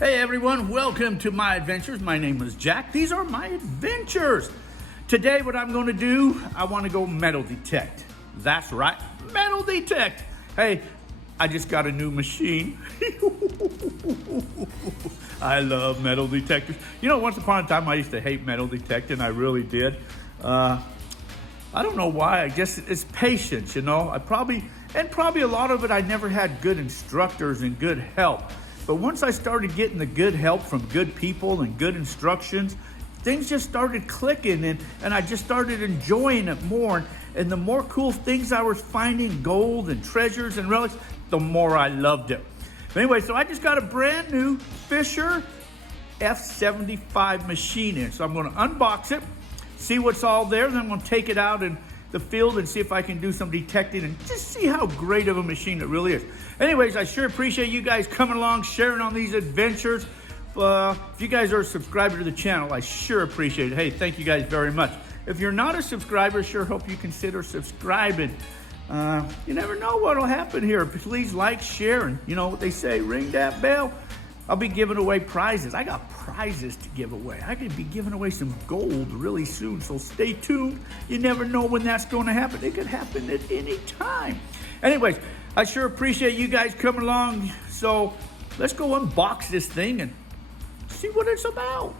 Hey everyone, welcome to my adventures. My name is Jack. These are my adventures. Today what I'm going to do, I want to go metal detect. That's right, metal detect. Hey, I just got a new machine. I love metal detectors. You know, once upon a time I used to hate metal detecting. I really did. I don't know why. I guess it's patience, you know. Probably a lot of it I never had good instructors and good help. But once I started getting the good help from good people and good instructions, things just started clicking and I just started enjoying it more. And the more cool things I was finding, gold and treasures and relics, the more I loved it. But anyway, so I just got a brand new Fisher F75 machine in. So I'm going to unbox it, see what's all there, and then I'm going to take it out in the field and see if I can do some detecting and just see how great of a machine it really is. Anyways, I sure appreciate you guys coming along, sharing on these adventures. If you guys are a subscriber to the channel, I sure appreciate it. Hey, thank you guys very much. If you're not a subscriber, sure hope you consider subscribing. You never know what'll happen here. Please like, share, and you know what they say, ring that bell. I'll be giving away prizes. I got prizes to give away. I could be giving away some gold really soon, so stay tuned. You never know when that's going to happen. It could happen at any time. Anyways, I sure appreciate you guys coming along. So let's go unbox this thing and see what it's about.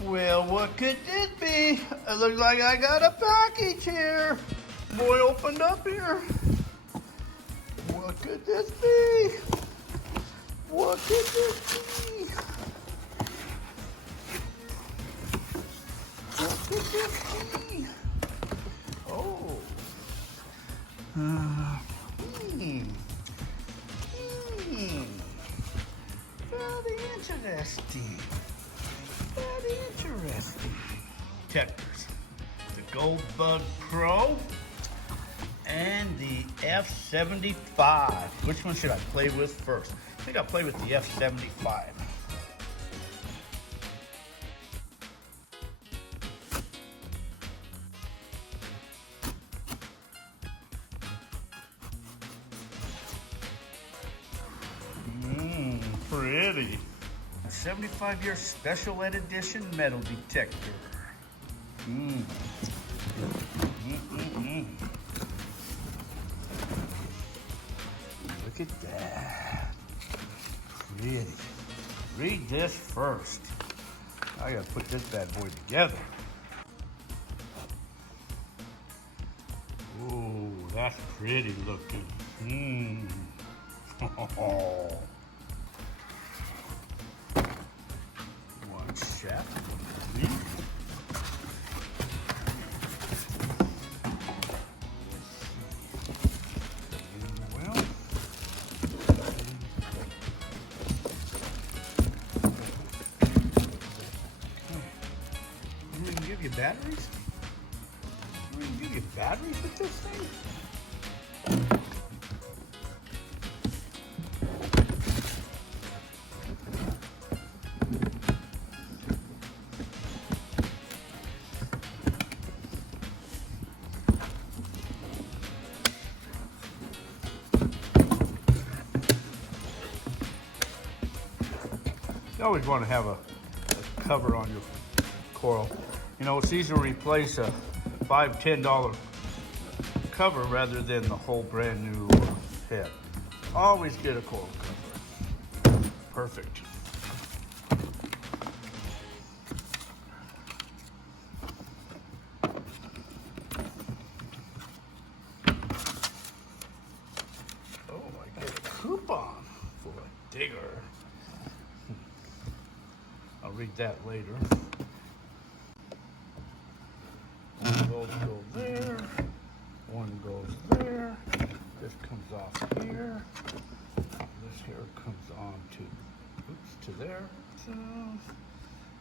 Well, what could this be? It looks like I got a package here. Boy, opened up here. What could this be? What could this be? What could this be? Oh. Very interesting. Very interesting. Detectors. The Gold Bug Pro and the F75. Which one should I play with first? I think I'll play with the F75. Pretty. A 75-year special ed edition metal detector. Look at that. Pretty. Read this first. I gotta put this bad boy together. Oh, that's pretty looking. Oh. One shaft, one link. Give you batteries? I'm gonna give you batteries with this thing? You always want to have a cover on your coral. You know, it's easier to replace a $5, $10 cover rather than the whole brand new head. Always get a coral cover. Perfect. Oh, I get a coupon for a digger. I'll read that later. One goes there, one goes there, this comes off here, this here comes on to there,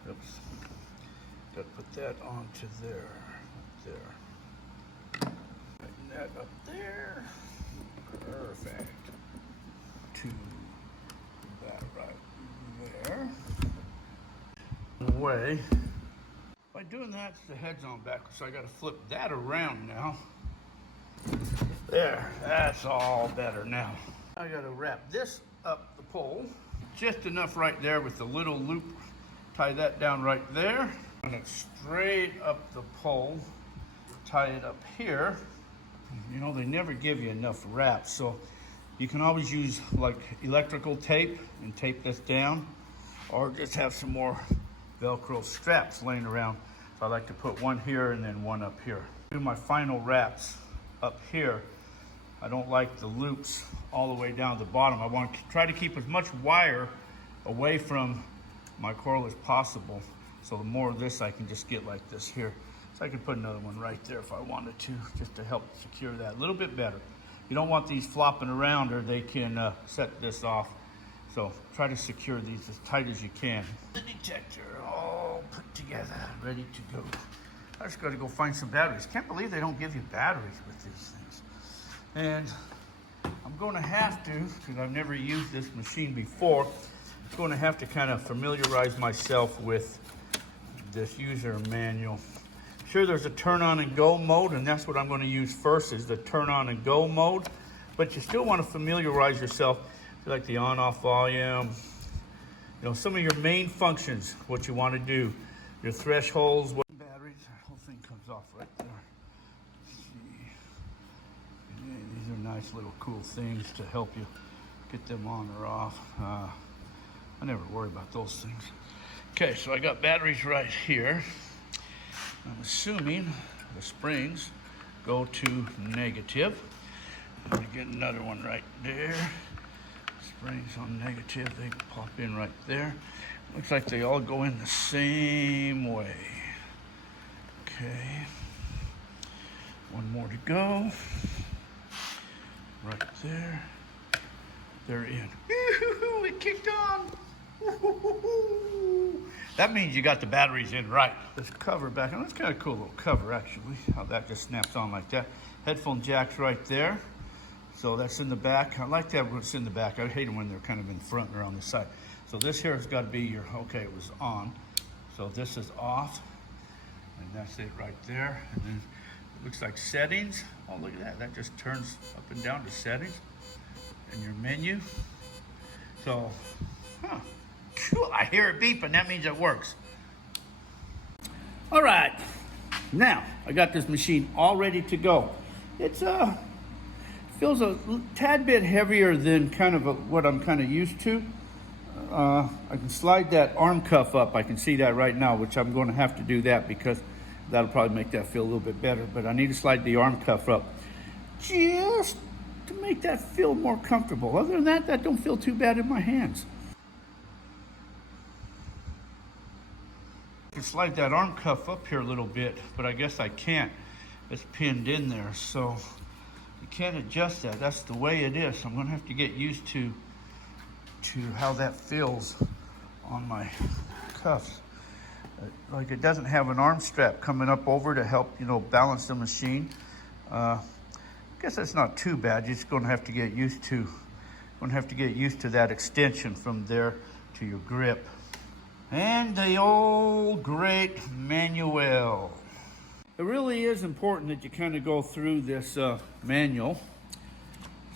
oops, gotta put that onto there, and that up there, perfect, to that right there, way. By doing that, the head's on backwards, so I got to flip that around now. There, that's all better now. I gotta wrap this up the pole, just enough right there with the little loop. Tie that down right there. Run it straight up the pole. Tie it up here. You know, they never give you enough wraps, so you can always use like electrical tape and tape this down, or just have some more Velcro straps laying around. So I like to put one here and then one up here. Do my final wraps up here. I don't like the loops all the way down the bottom. I want to try to keep as much wire away from my coil as possible. So the more of this I can just get like this here. So I could put another one right there if I wanted to, just to help secure that a little bit better. You don't want these flopping around or they can set this off. So try to secure these as tight as you can. The detector all put together, ready to go. I just got to go find some batteries. Can't believe they don't give you batteries with these things. And I'm going to have to, because I've never used this machine before, I'm going to have to kind of familiarize myself with this user manual. Sure, there's a turn on and go mode, and that's what I'm going to use first, is the turn on and go mode. But you still want to familiarize yourself, like the on off volume, you know, some of your main functions, what you want to do, your thresholds, what batteries, the whole thing comes off right there. Let's see. Yeah, these are nice little cool things to help you get them on or off. I never worry about those things. Okay, so I got batteries right here. I'm assuming the springs go to negative. Let me get another one right there. Springs on negative, they pop in right there. Looks like they all go in the same way. Okay. One more to go. Right there. They're in. Woo-hoo-hoo, it kicked on. That means you got the batteries in right. This cover back on, that's kind of cool little cover actually, how that just snaps on like that. Headphone jack's right there. So that's in the back. I like that when it's in the back. I hate them when they're kind of in the front and around the side. So this here has got to be your, okay, it was on. So this is off. And that's it right there. And then it looks like settings. Oh, look at that. That just turns up and down to settings in your menu. So, cool. I hear it beep, and that means it works. All right. Now, I got this machine all ready to go. It's feels a tad bit heavier than kind of what I'm kind of used to. I can slide that arm cuff up. I can see that right now, which I'm going to have to do that because that'll probably make that feel a little bit better. But I need to slide the arm cuff up just to make that feel more comfortable. Other than that, that don't feel too bad in my hands. I can slide that arm cuff up here a little bit, but I guess I can't. It's pinned in there, so can't adjust that. That's the way it is. I'm going to have to get used to how that feels on my cuffs. Like it doesn't have an arm strap coming up over to help, you know, balance the machine. I guess that's not too bad. You're just going to have to get used to that extension from there to your grip. And the old great manual. It really is important that you kind of go through this manual.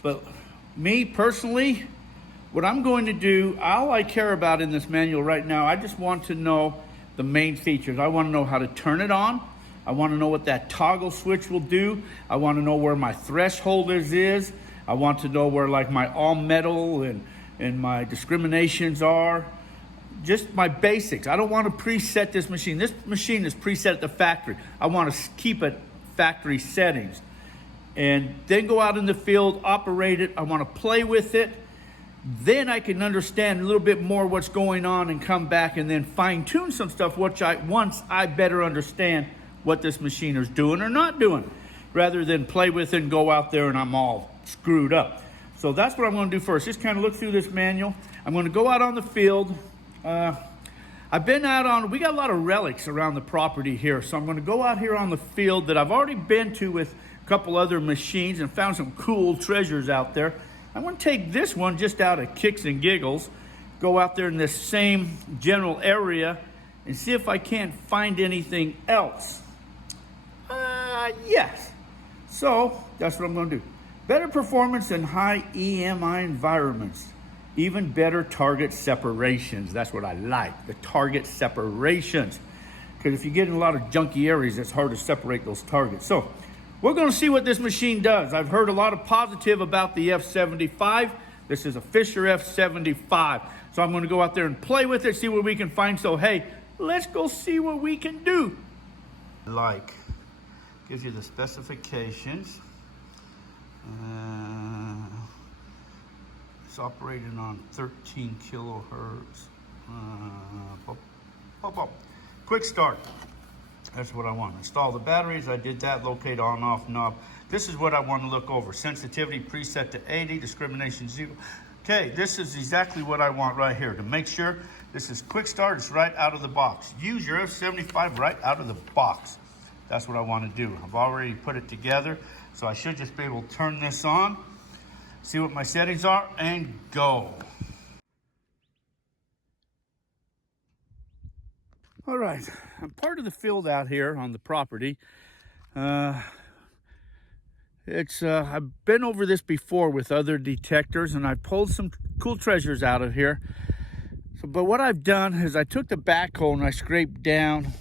But me personally, what I'm going to do, all I care about in this manual right now, I just want to know the main features. I want to know how to turn it on. I want to know what that toggle switch will do. I want to know where my threshold is. I want to know where like my all metal and my discriminations are. Just my basics. I don't want to preset this machine. This machine is preset at the factory. I want to keep it factory settings. And then go out in the field, operate it. I want to play with it. Then I can understand a little bit more what's going on and come back and then fine tune some stuff once I better understand what this machine is doing or not doing, rather than play with it and go out there and I'm all screwed up. So that's what I'm going to do first. Just kind of look through this manual. I'm going to go out on the field. I've been out on, we got a lot of relics around the property here, so I'm going to go out here on the field that I've already been to with a couple other machines and found some cool treasures out there. I'm going to take this one just out of kicks and giggles, go out there in this same general area and see if I can't find anything else. Yes. So that's what I'm going to do. Better performance in high EMI environments. Even better target separations. That's what I like, the target separations. Because if you get in a lot of junky areas, it's hard to separate those targets. So we're going to see what this machine does. I've heard a lot of positive about the F75. This is a Fisher F75. So I'm going to go out there and play with it, see what we can find. So hey, let's go see what we can do. Gives you the specifications. It's operating on 13 kilohertz. Quick start. That's what I want. Install the batteries. I did that. Locate on off knob. This is what I want to look over. Sensitivity preset to 80. Discrimination 0. Okay, this is exactly what I want right here. To make sure this is quick start. It's right out of the box. Use your F75 right out of the box. That's what I want to do. I've already put it together, so I should just be able to turn this on, see what my settings are, and go. All right, I'm part of the field out here on the property. I've been over this before with other detectors, and I've pulled some cool treasures out of here. But what I've done is I took the backhoe and I scraped down.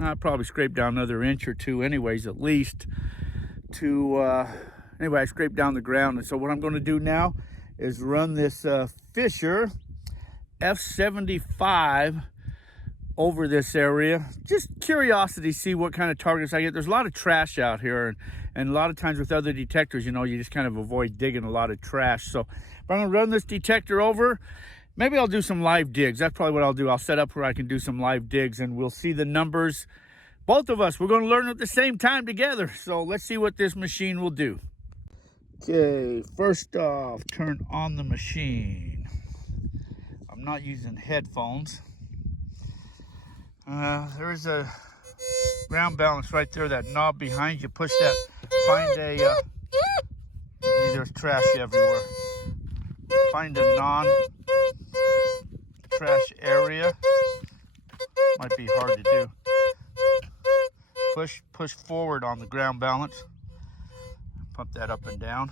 I probably scraped down another inch or two anyways, at least. Anyway, I scraped down the ground. And so what I'm going to do now is run this Fisher F75 over this area. Just curiosity, see what kind of targets I get. There's a lot of trash out here. And a lot of times with other detectors, you know, you just kind of avoid digging a lot of trash. So if I'm going to run this detector over, maybe I'll do some live digs. That's probably what I'll do. I'll set up where I can do some live digs and we'll see the numbers. Both of us, we're going to learn at the same time together. So let's see what this machine will do. Okay, first off, turn on the machine. I'm not using headphones. There's a ground balance right there, that knob behind you. Push that, find a, there's trash everywhere. Find a non-trash area. Might be hard to do. Push forward on the ground balance. Pump that up and down.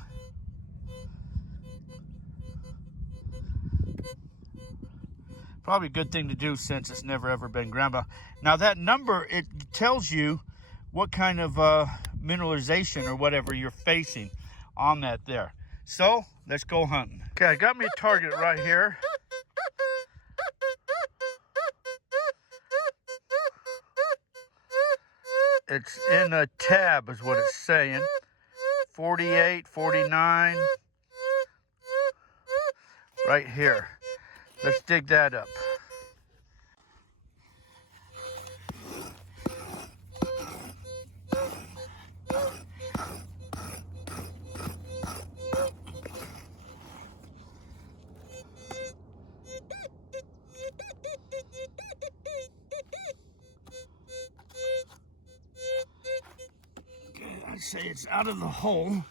Probably a good thing to do since it's never ever been ground balance. Now that number, it tells you what kind of mineralization or whatever you're facing on that there. So let's go hunting. Okay, I got me a target right here. It's in a tab is what it's saying. 48, 49. Right here. Let's dig that up. Okay, I'd say it's out of the hole.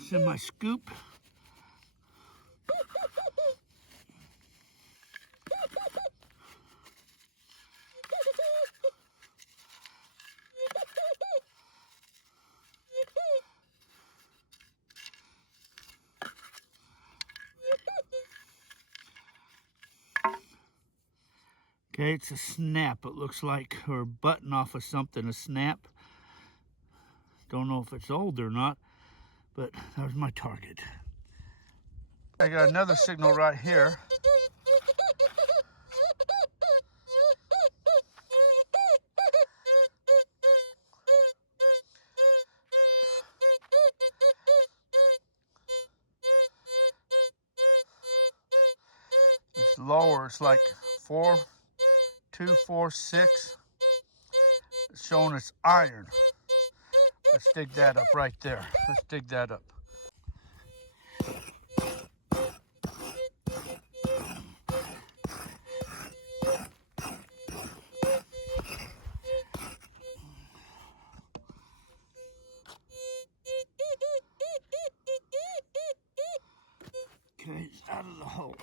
It's in my scoop. Okay, it's a snap, it looks like, or a button off of something, a snap. Don't know if it's old or not, but that was my target. I got another signal right here. It's lower, it's like 4, 2, 4, 6. It's showing it's iron. Let's dig that up right there. Let's dig that up. Okay, it's out of the hole.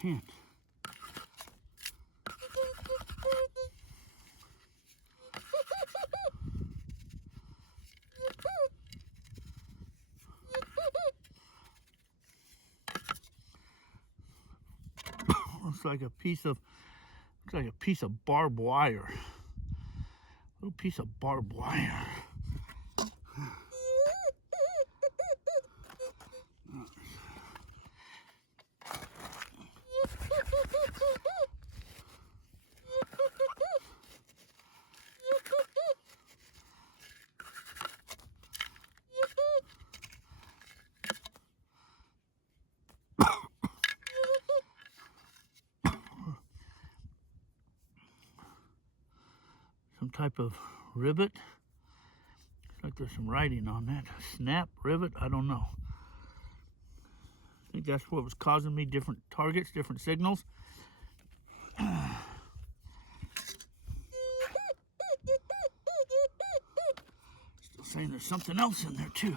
hand. Looks like a piece of barbed wire. A little piece of barbed wire. Some type of rivet. Looks like there's some writing on that. Snap, rivet, I don't know. I think that's what was causing me different targets, different signals. Still saying there's something else in there too.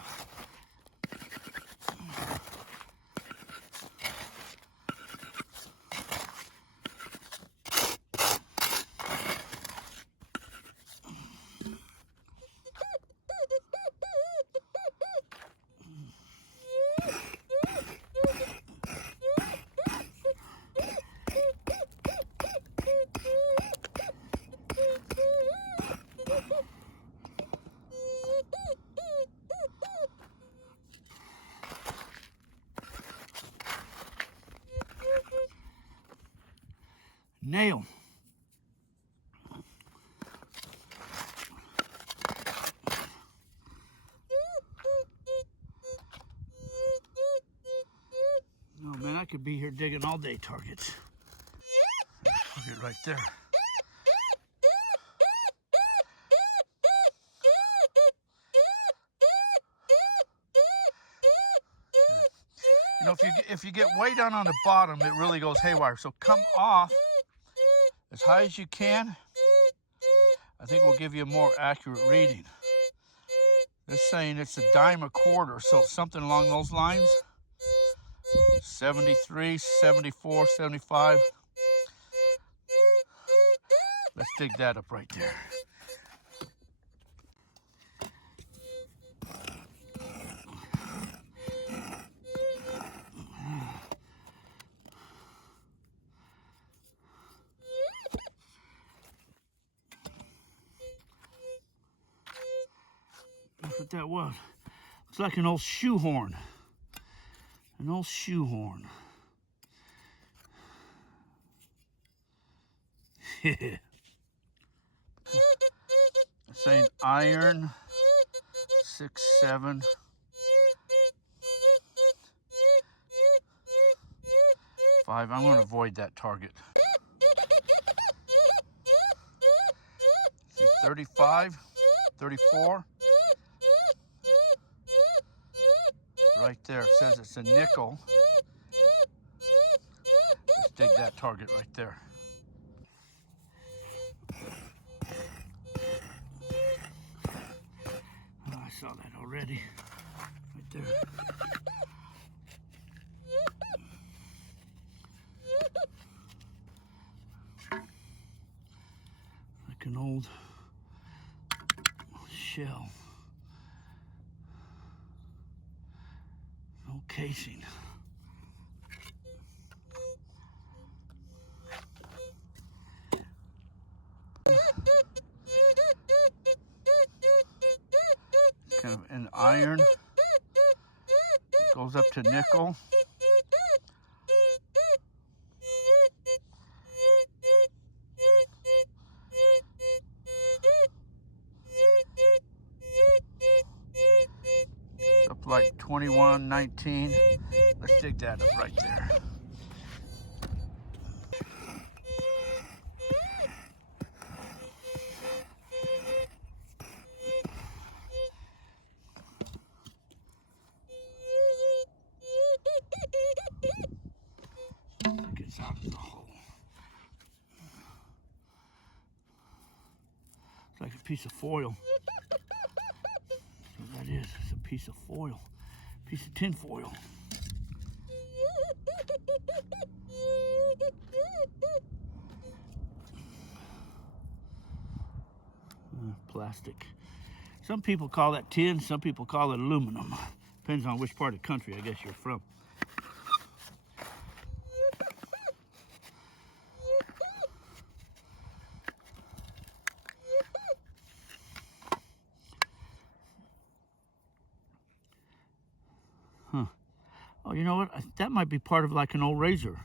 Nail. Oh man, I could be here digging all day targets. Look at right there. You know, if you get way down on the bottom, it really goes haywire. So come off as high as you can. I think we'll give you a more accurate reading. They're saying it's a dime a quarter, so something along those lines. 73, 74, 75. Let's dig that up right there. Look what that was. Looks like an old shoehorn. An old shoehorn. Yeah. Saying iron 6-7. I'm going to avoid that target. 35, 34. Right there, it says it's a nickel. Let's dig that target right there. Oh, I saw that already. Right there. Like an old shell. No casing. It's kind of an iron. Goes up to nickel. Up like 21.19. Let's dig that up right there. Gets out of the hole. It's like a piece of foil. See what that is? It's a piece of foil. Piece of tin foil. plastic. Some people call that tin, some people call it aluminum. Depends on which part of the country I guess you're from. Huh. Oh, you know what? That might be part of like an old razor.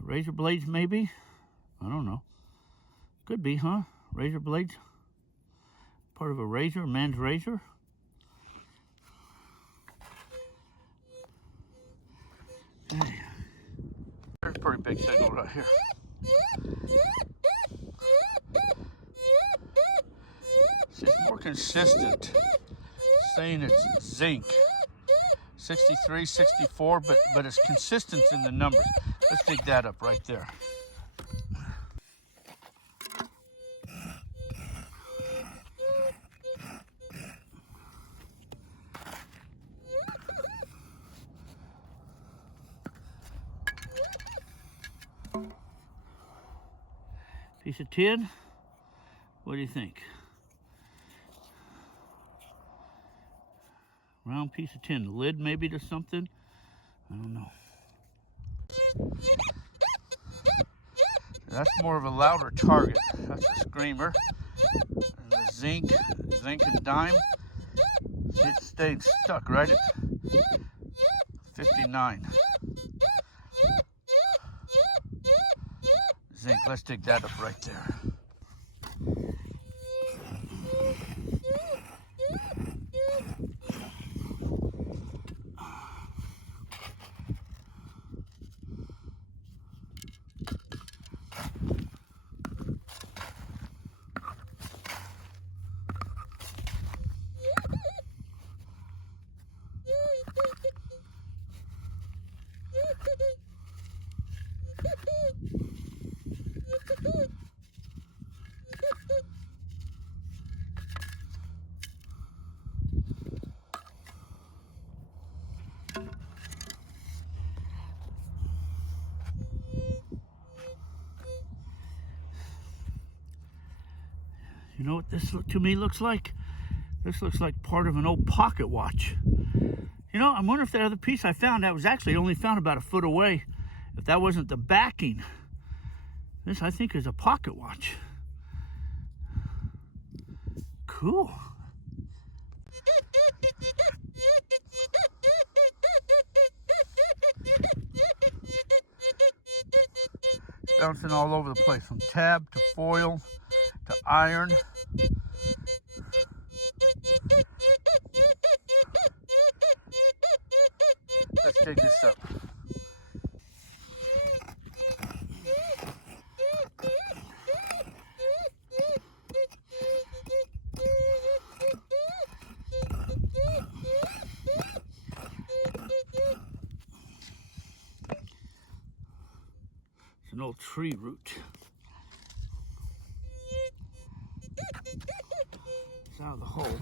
Razor blades, maybe? I don't know. Could be, huh? Razor blades? Part of a razor, a man's razor? Okay. There's a pretty big signal right here. It's more consistent. Saying it's zinc. 63, 64, but it's consistent in the numbers. Let's take that up right there. Piece of tin. What do you think? Round piece of tin. The lid maybe to something? I don't know. That's more of a louder target. That's a screamer. And the zinc and dime. See, it's staying stuck right at 59. Zinc, let's dig that up right there. You know what this to me looks like? This looks like part of an old pocket watch. You know, I wonder if that other piece I found, that was actually only found about a foot away, if that wasn't the backing. This, I think, is a pocket watch. Cool. Bouncing all over the place, from tab to foil to iron. Let's dig this up. It's an old tree root. It's out of the hole.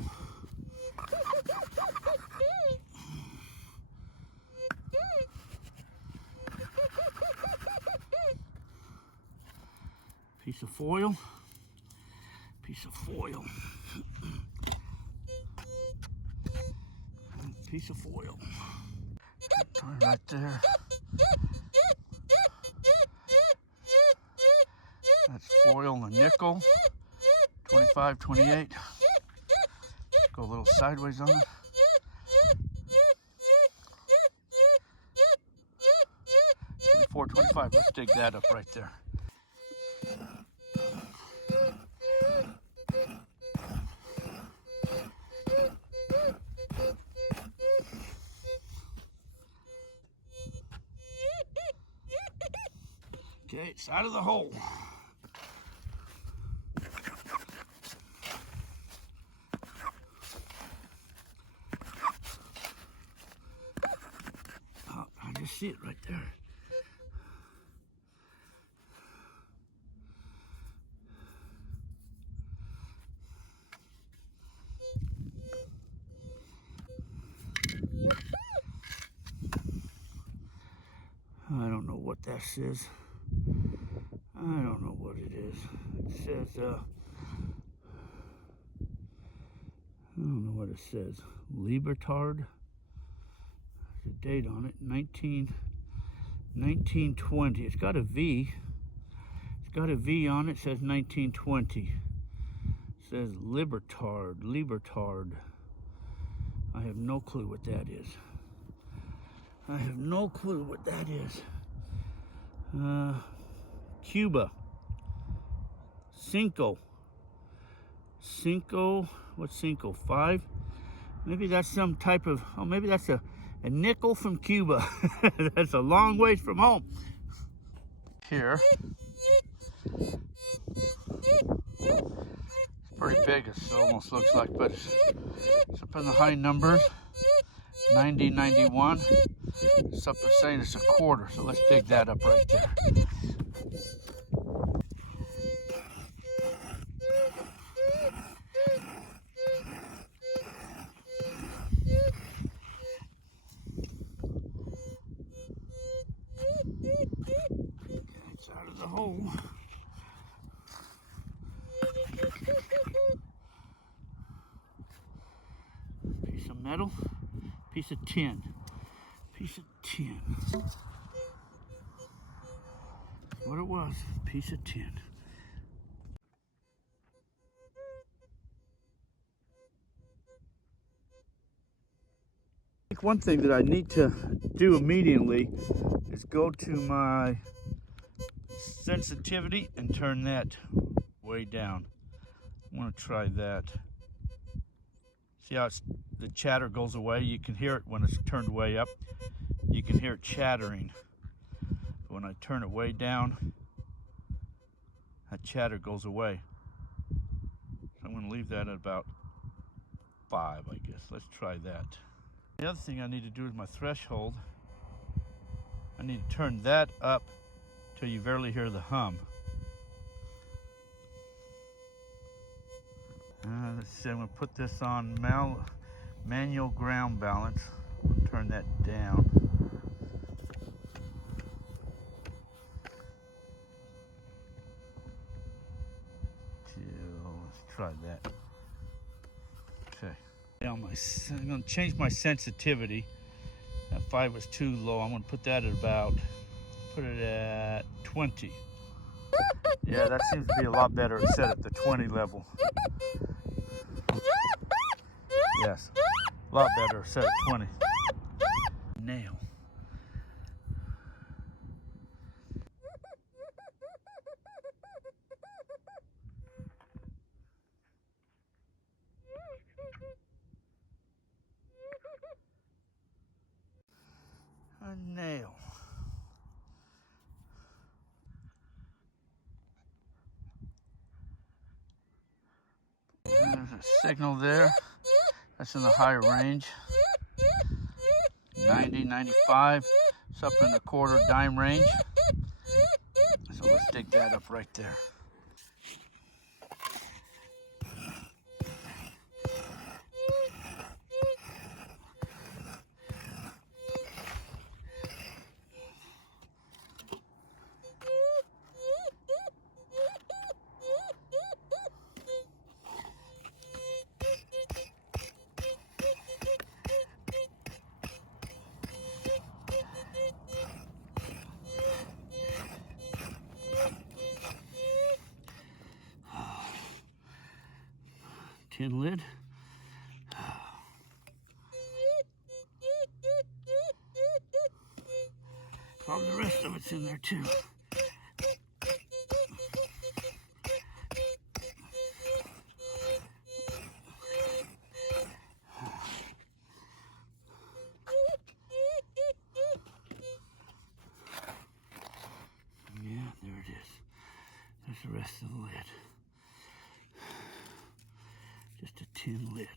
Piece of foil. Piece of foil. Piece of foil. Right there. That's foil and nickel. 25, 28. Go a little sideways on it. 425. Let's dig that up right there. Okay, it's out of the hole. Oh, I just see it right there. I don't know what this is. I don't know what it is. It says, I don't know what it says. Libertard. There's a date on it. 1920. It's got a V. It's got a V on it. It says 1920. It says Libertard. I have no clue what that is. I have no clue what that is. Cuba. Cinco. What's Cinco? 5? Maybe that's some type of, oh, maybe that's a nickel from Cuba. That's a long ways from home. Here. It's pretty big, it almost looks like, but it's up in the high numbers. 90, 91. It's up there saying it's a quarter, so let's dig that up right there. It's out of the hole. Piece of metal, piece of tin. Piece of tin. That's what it was, piece of tin. I think one thing that I need to do immediately is go to my sensitivity and turn that way down. I want to try that. See how the chatter goes away? You can hear it when it's turned way up. You can hear it chattering. But when I turn it way down, that chatter goes away. So I'm going to leave that at about 5, I guess. Let's try that. The other thing I need to do is my threshold. I need to turn that up till you barely hear the hum. Let's see, I'm going to put this on manual ground balance. Turn that down. Let's try that. Okay. I'm going to change my sensitivity. That 5 was too low. I'm going to put that at put it at 20. Yeah, that seems to be a lot better set at the 20 level. Yes, a lot better set at 20. Nail. A nail. There's a signal there. That's in the high range. 90, 95. It's up in the quarter dime range. So let's dig that up right there. Tin lid. Probably the rest of it's in there too. Yeah, there it is. There's the rest of the lid. Just a tin lid.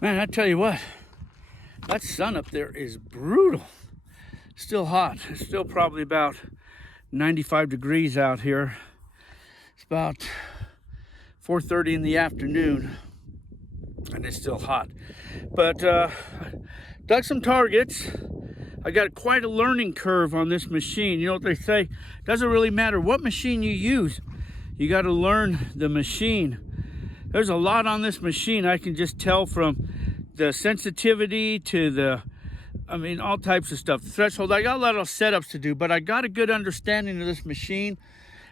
Man, I tell you what, that sun up there is brutal. Still hot. It's still probably about 95 degrees out here. It's about 4:30 in the afternoon. and it's still hot. But dug some targets. I got quite a learning curve on this machine. You know what they say, doesn't really matter what machine you use, you got to learn the machine. There's a lot on this machine. I can just tell from the sensitivity to the, I mean, all types of stuff. Threshold, I got a lot of setups to do, but I got a good understanding of this machine,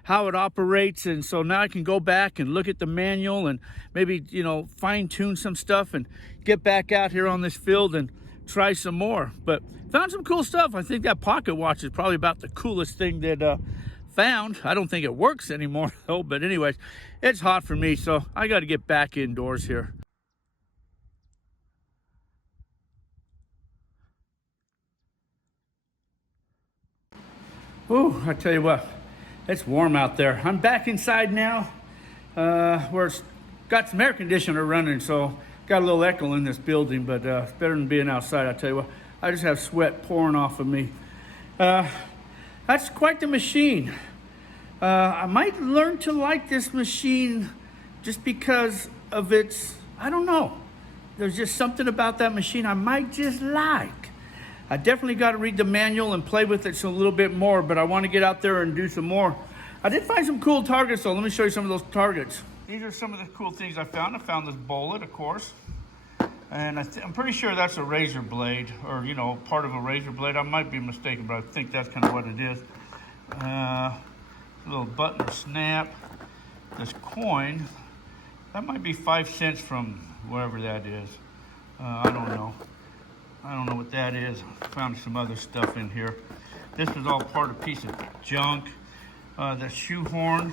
how it operates, and so now I can go back and look at the manual and maybe, you know, fine tune some stuff and get back out here on this field and try some more. But found some cool stuff. I think that pocket watch is probably about the coolest thing that found. I don't think it works anymore though, but anyways, it's hot for me, so I got to get back indoors here. Ooh, I tell you what, it's warm out there. I'm back inside now, where it's got some air conditioner running, so got a little echo in this building, but it's better than being outside. I tell you what, I just have sweat pouring off of me. That's quite the machine. I might learn to like this machine just because of its, I don't know. There's just something about that machine I might just like. I definitely got to read the manual and play with it a little bit more, but I want to get out there and do some more. I did find some cool targets though. Let me show you some of those targets. These are some of the cool things I found. I found this bullet, of course. And I'm pretty sure that's a razor blade, or, you know, part of a razor blade. I might be mistaken, but I think that's kind of what it is. Little button snap. This coin, that might be 5 cents from wherever that is. I don't know. I don't know what that is. Found some other stuff in here. This was all part of a piece of junk. The shoehorn.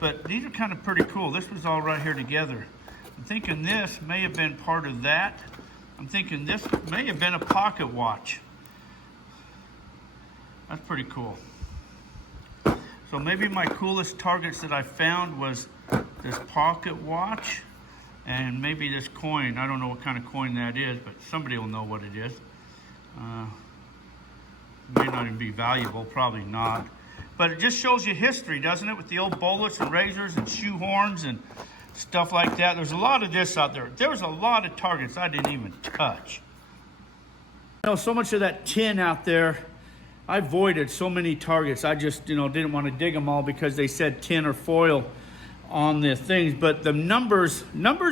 But these are kind of pretty cool. This was all right here together. I'm thinking this may have been part of that. I'm thinking this may have been a pocket watch. That's pretty cool. So maybe my coolest targets that I found was this pocket watch and maybe this coin. I don't know what kind of coin that is, but somebody will know what it is. May not even be valuable, probably not. But it just shows you history, doesn't it? With the old bullets and razors and shoehorns and stuff like that. There's a lot of this out there. There's a lot of targets I didn't even touch. You know, so much of that tin out there, I avoided so many targets. I just, you know, didn't want to dig them all because they said tin or foil on the things. But the numbers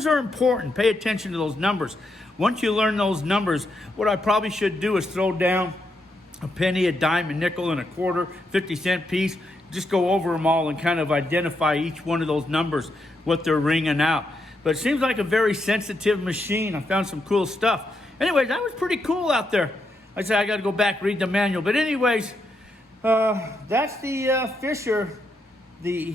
are important. Pay attention to those numbers. Once you learn those numbers, what I probably should do is throw down a penny, a dime, a nickel, and a quarter, 50-cent piece. Just go over them all and kind of identify each one of those numbers, what they're ringing out. But it seems like a very sensitive machine. I found some cool stuff. Anyways, that was pretty cool out there. I said I got to go back, read the manual. But anyways, that's the Fisher, the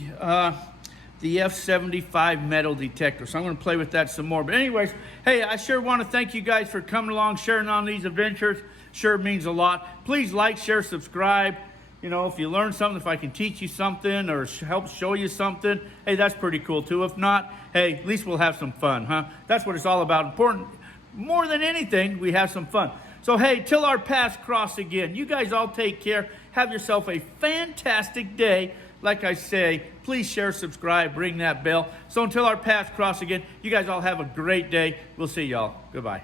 F75 Metal Detector. So I'm going to play with that some more. But anyways, hey, I sure want to thank you guys for coming along, sharing on these adventures. Sure means a lot. Please like, share, subscribe. You know, if you learn something, if I can teach you something or help show you something, hey, that's pretty cool too. If not, hey, at least we'll have some fun, huh? That's what it's all about. Important, more than anything, we have some fun. So, hey, till our paths cross again, you guys all take care. Have yourself a fantastic day. Like I say, please share, subscribe, ring that bell. So until our paths cross again, you guys all have a great day. We'll see y'all. Goodbye.